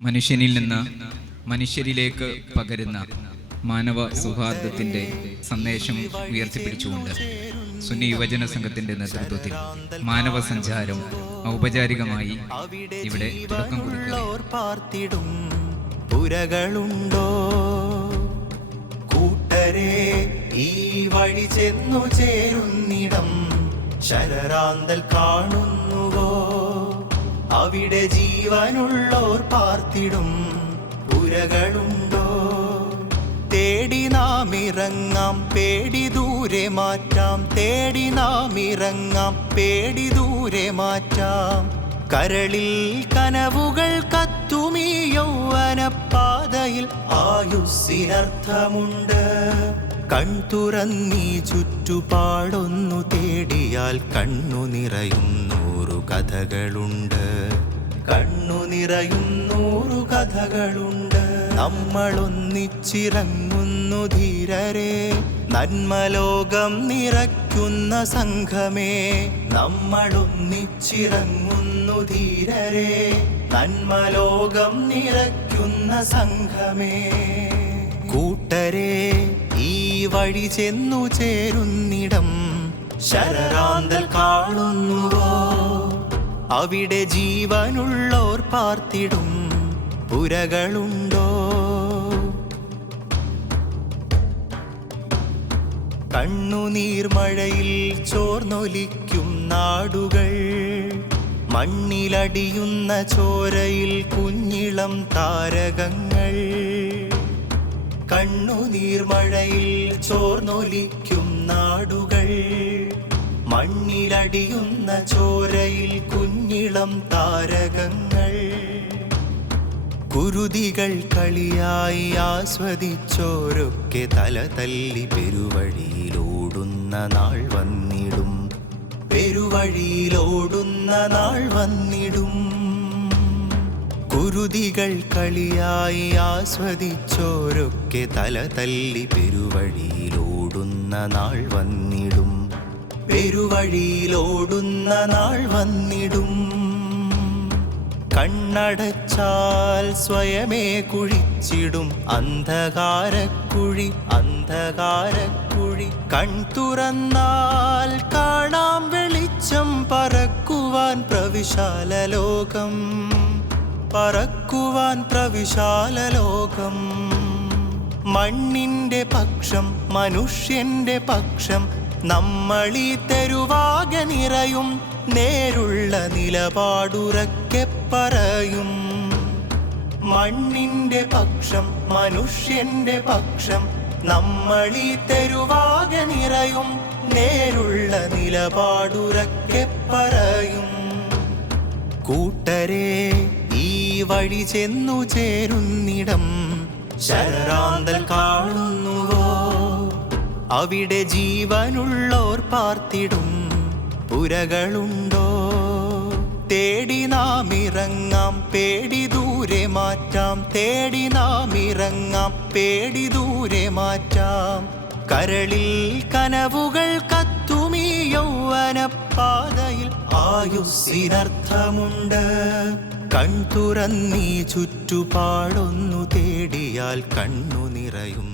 മനുഷ്യനിൽ നിന്ന് മനുഷ്യരിലേക്ക് പകരുന്ന മാനവ സൗഹാർദ്ദത്തിൻ്റെ സന്ദേശം ഉയർത്തിപ്പിടിച്ചുകൊണ്ട് സുന്നി യുവജന സംഘത്തിൻ്റെ നേതൃത്വത്തിൽ മാനവ സഞ്ചാരം ഔപചാരികമായി ഇവിടെ തുടക്കം കുറിക്കുന്നു. പുരകളുണ്ടോ കൂട്ടരെ ഈ വഴി ചെന്നു ചേരുന്നിടം ശരറാന്തൽ കാണുന്നുവോ? അവിടെ ജീവനുള്ളോർ പാർത്തിടും പുരകളുണ്ടോ? തേടി നാം ഇറങ്ങാം, പേടി ദൂരെ മാറ്റാം. തേടി നാം ഇറങ്ങാം, പേടി ദൂരെ മാറ്റാം. കരളിൽ കനവുകൾ കത്തുമീ യൗവനപ്പാതയിൽ ആയുസ്സിനർത്ഥമുണ്ട്. കൺതുറന്നീ ചുറ്റുപാടൊന്നു തേടിയാൽ കണ്ണു നിറയും 100 കഥകളുണ്ട്. കണ്ണു നിറയും 100 കഥകളുണ്ട്. നമ്മളൊന്നിച്ചിറങ്ങുന്നു ധീരരെ, നന്മലോകം നിറയ്ക്കുന്ന സംഘമേ. നമ്മളൊന്നിച്ചിറങ്ങുന്നു ധീരരെ, നന്മലോകം നിറയ്ക്കുന്ന സംഘമേ. കൂട്ടരെ ഈ വഴി ചെന്നു ചേരുന്നിടം ശരറാന്തൽ കാണുന്നുവോ? അവിടെ ജീവനുള്ളോർ പാർത്തിടും പുരകളുണ്ടോ? കണ്ണുനീർമഴയിൽ ചോർന്നൊലിക്കും നാടുകൾ, മണ്ണിലടിയുന്ന ചോരയിൽ കുഞ്ഞിളം താരകങ്ങൾ. കണ്ണുനീർമഴയിൽ ചോർന്നൊലിക്കും നാടുകൾ, മണ്ണിലടിയുന്ന ചോരയിൽ കുഞ്ഞിളം താരകങ്ങൾ. കുരുതികൾ കളിയായി ആസ്വദിച്ചോരൊക്കെ തല തല്ലി പെരുവഴിയിലോടുന്ന നാൾ വന്നിടും. പെരുവഴിയിലോടുന്ന നാൾ വന്നിടും. കുരുതികൾ കളിയായി ആസ്വദിച്ചോരൊക്കെ തല തല്ലി പെരുവഴിയിലോടുന്ന നാൾ വന്നിടും. പെരുവഴിയിലോടുന്ന നാൾ വന്നിടും. കണ്ണടച്ചാൽ സ്വയമേ കുഴിച്ചിടും അന്ധകാരക്കുഴി, അന്ധകാരക്കുഴി. കൺ തുറന്നാൽ കാണാം വെളിച്ചം, പറക്കുവാൻ പ്രവിശാല ലോകം, പറക്കുവാൻ പ്രവിശാല ലോകം. മണ്ണിന്റെ പക്ഷം, മനുഷ്യന്റെ പക്ഷം, നമ്മളീ തെരുവാകെ നിറയും. നേരുള്ള നിലപാടുറക്കെ പറയും. മണ്ണിന്റെ പക്ഷം, മനുഷ്യന്റെ പക്ഷം, നമ്മളീ തെരുവാകെ നിറയും. നേരുള്ള നിലപാടുറക്കെ പറയും. കൂട്ടരെ ഈ വഴി ചെന്നു ചേരുന്നിടം ശരറാന്തൽ കാണുന്നുവോ? അവിടെ ജീവനുള്ളോർ പാർത്തിടും പുരകളുണ്ടോ? തേടി നാം ഇറങ്ങാം, പേടി ദൂരെ മാറ്റാം. തേടി നാം ഇറങ്ങാം, പേടി ദൂരെ മാറ്റാം. കരളിൽ കനവുകൾ കത്തുമീ യൗവനപ്പാതയിൽ ആയുസ്സിനർത്ഥമുണ്ട്. കൺതുറന്നീ ചുറ്റുപാടൊന്നു തേടിയാൽ കണ്ണു നിറയും